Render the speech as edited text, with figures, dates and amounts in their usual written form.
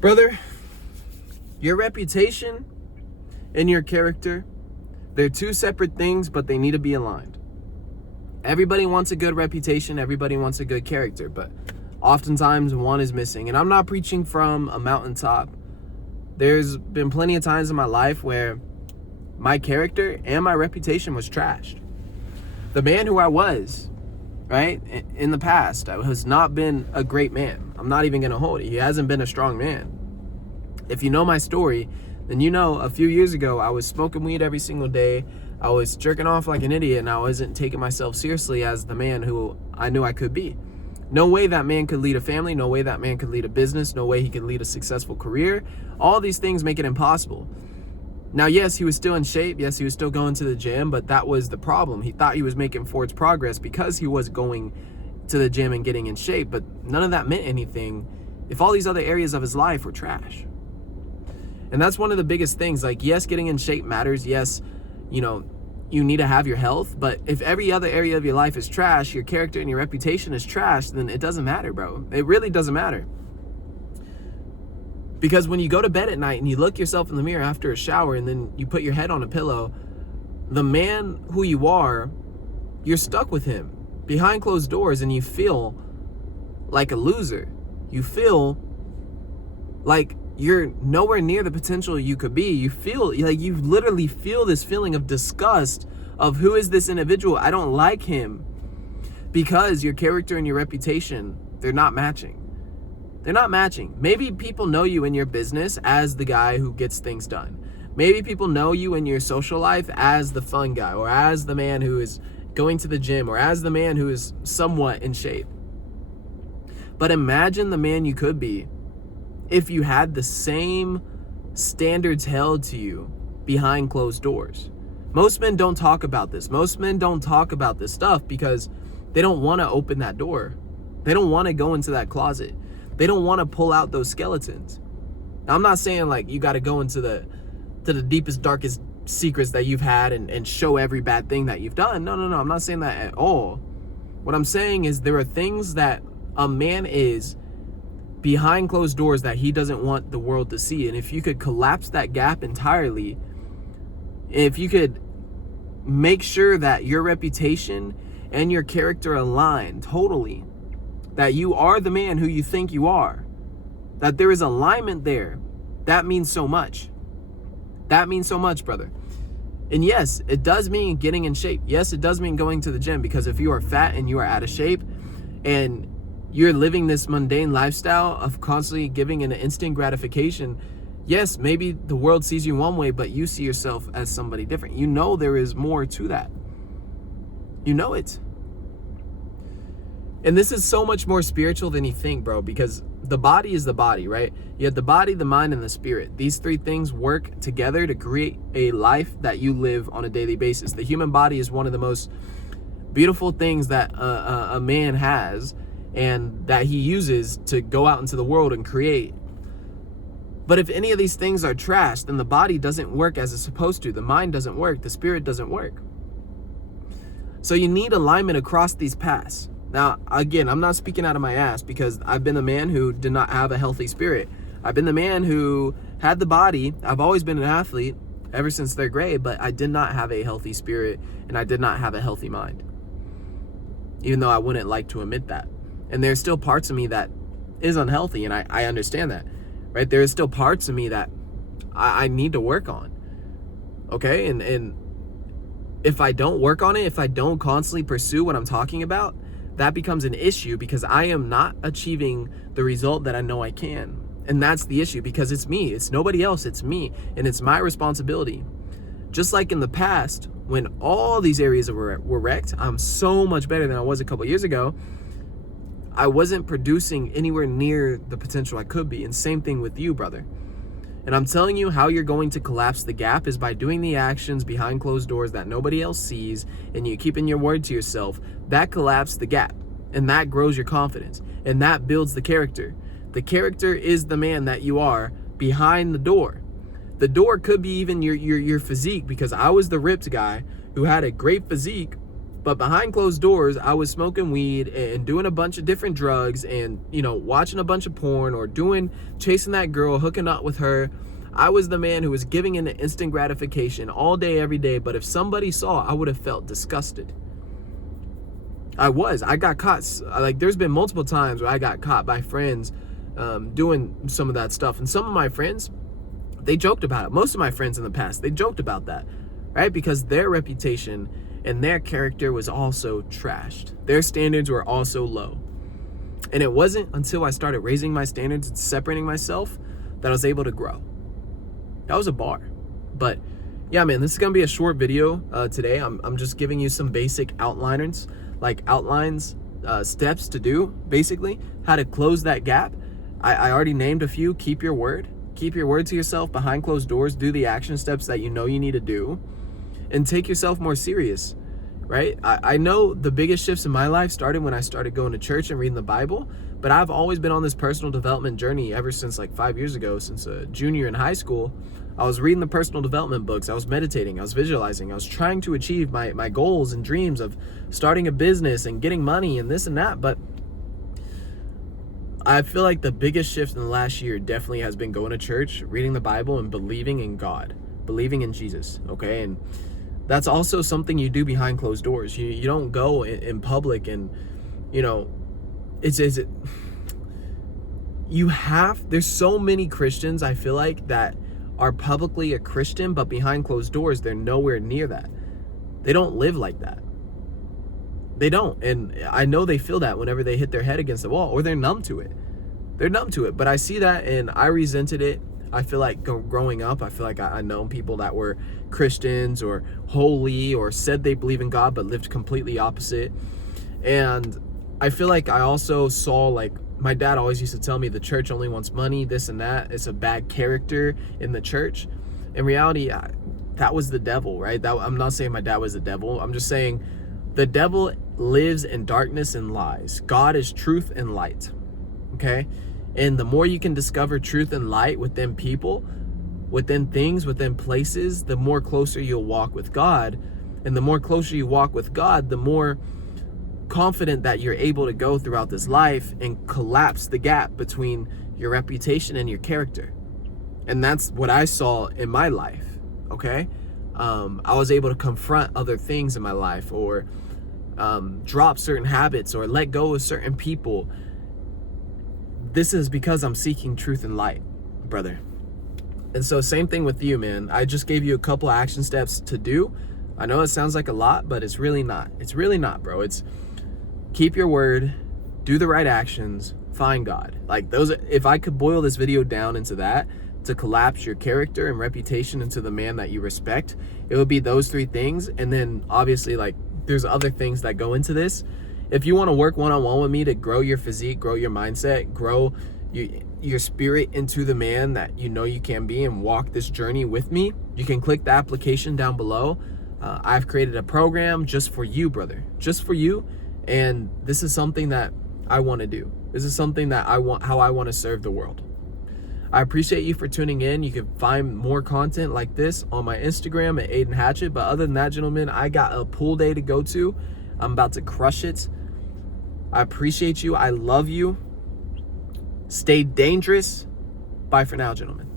Brother, your reputation and your character, they're two separate things, but they need to be aligned. Everybody wants a good reputation, everybody wants a good character, but oftentimes one is missing. And I'm not preaching from a mountaintop. There's been plenty of times in my life where my character and my reputation was trashed. The man who I was, right, in the past, has not been a great man. I'm not even going to hold it. He hasn't been a strong man. If you know my story, then you know a few years ago, I was smoking weed every single day. I was jerking off like an idiot, and I wasn't taking myself seriously as the man who I knew I could be. No way that man could lead a family. No way that man could lead a business. No way he could lead a successful career. All these things make it impossible. Now, yes, he was still in shape. Yes, he was still going to the gym, but that was the problem. He thought he was making forward progress because he was going to the gym and getting in shape, but none of that meant anything if all these other areas of his life were trash. And that's one of the biggest things. Like, yes, getting in shape matters. Yes, you need to have your health, but if every other area of your life is trash, your character and your reputation is trash, then it doesn't matter, bro. It really doesn't matter. Because when you go to bed at night and you look yourself in the mirror after a shower and then you put your head on a pillow, the man who you are, you're stuck with him behind closed doors, and you feel like a loser. You feel like you're nowhere near the potential you could be. You feel like you literally feel this feeling of disgust of who is this individual? I don't like him, because your character and your reputation, they're not matching. They're not matching. Maybe people know you in your business as the guy who gets things done. Maybe people know you in your social life as the fun guy, or as the man who is going to the gym, or as the man who is somewhat in shape. But imagine the man you could be if you had the same standards held to you behind closed doors. Most men don't talk about this. Most men don't talk about this stuff because they don't want to open that door. They don't want to go into that closet. They don't want to pull out those skeletons. Now, I'm not saying like you got to go into the deepest, darkest secrets that you've had and show every bad thing that you've done. No. I'm not saying that at all. What I'm saying is there are things that a man is behind closed doors that he doesn't want the world to see. And if you could collapse that gap entirely, if you could make sure that your reputation and your character align totally, that you are the man who you think you are, that there is alignment there, that means so much. That means so much, brother. And yes, it does mean getting in shape. Yes, it does mean going to the gym, because if you are fat and you are out of shape and you're living this mundane lifestyle of constantly giving an instant gratification, yes, maybe the world sees you one way, but you see yourself as somebody different. You know there is more to that. You know it. And this is so much more spiritual than you think, bro, because the body is the body, right? You have the body, the mind, and the spirit. These three things work together to create a life that you live on a daily basis. The human body is one of the most beautiful things that a man has, and that he uses to go out into the world and create. But if any of these things are trashed, then the body doesn't work as it's supposed to. The mind doesn't work. The spirit doesn't work. So you need alignment across these paths. Now, again, I'm not speaking out of my ass, because I've been the man who did not have a healthy spirit. I've been the man who had the body. I've always been an athlete ever since third grade, but I did not have a healthy spirit, and I did not have a healthy mind, even though I wouldn't like to admit that. And there's still parts of me that is unhealthy, and I understand that, right? There is still parts of me that I need to work on, okay? And if I don't work on it, if I don't constantly pursue what I'm talking about, that becomes an issue, because I am not achieving the result that I know I can. And that's the issue, because it's me. It's nobody else. It's me. And it's my responsibility. Just like in the past, when all these areas were wrecked, I'm so much better than I was a couple years ago. I wasn't producing anywhere near the potential I could be. And same thing with you, brother. And I'm telling you, how you're going to collapse the gap is by doing the actions behind closed doors that nobody else sees, and you keeping your word to yourself. That collapses the gap, and that grows your confidence, and that builds the character. The character is the man that you are behind the door. The door could be even your physique, because I was the ripped guy who had a great physique, But behind closed doors, I was smoking weed and doing a bunch of different drugs and, watching a bunch of porn or chasing that girl, hooking up with her. I was the man who was giving in the instant gratification all day, every day. But if somebody saw, I would have felt disgusted. I got caught. Like, there's been multiple times where I got caught by friends doing some of that stuff. And some of my friends, they joked about it. Most of my friends in the past, they joked about that, right? Because their reputation and their character was also trashed. Their standards were also low. And it wasn't until I started raising my standards and separating myself that I was able to grow. That was a bar. But yeah, man, this is gonna be a short video today. I'm just giving you some basic outlines, steps to do, basically, how to close that gap. I already named a few. Keep your word. Keep your word to yourself behind closed doors. Do the action steps that you know you need to do. And take yourself more serious, right? I know the biggest shifts in my life started when I started going to church and reading the Bible, but I've always been on this personal development journey ever since like 5 years ago, since a junior in high school. I was reading the personal development books, I was meditating, I was visualizing, I was trying to achieve my goals and dreams of starting a business and getting money and this and that. But I feel like the biggest shift in the last year definitely has been going to church, reading the Bible, and believing in God, believing in Jesus, okay? And that's also something you do behind closed doors. You don't go in public and, there's so many Christians, I feel like, that are publicly a Christian, but behind closed doors, they're nowhere near that. They don't live like that. They don't. And I know they feel that whenever they hit their head against the wall, or they're numb to it. They're numb to it. But I see that and I resented it. I feel like growing up, I feel like I know people that were Christians or holy or said they believe in God but lived completely opposite. And I feel like I also saw, like, my dad always used to tell me the church only wants money, this and that. It's a bad character in the church. In reality, that was the devil, right? I'm not saying my dad was the devil. I'm just saying the devil lives in darkness and lies. God is truth and light, okay? And the more you can discover truth and light within people, within things, within places, the more closer you'll walk with God. And the more closer you walk with God, the more confident that you're able to go throughout this life and collapse the gap between your reputation and your character. And that's what I saw in my life, okay? I was able to confront other things in my life, or drop certain habits, or let go of certain people. This is because I'm seeking truth and light, brother. And so same thing with you, man. I just gave you a couple action steps to do. I know it sounds like a lot, but it's really not. It's really not, bro. It's keep your word, do the right actions, find God. Like, those, if I could boil this video down into that, to collapse your character and reputation into the man that you respect, it would be those three things. And then obviously, like, there's other things that go into this. If you want to work one-on-one with me to grow your physique, grow your mindset, grow your spirit into the man that you know you can be, and walk this journey with me, you can click the application down below. I've created a program just for you, brother, just for you. And this is something that I want to do. This is something that how I want to serve the world. I appreciate you for tuning in. You can find more content like this on my Instagram at Aiden Hatchett. But other than that, gentlemen, I got a pool day to go to. I'm about to crush it. I appreciate you. I love you. Stay dangerous. Bye for now, gentlemen.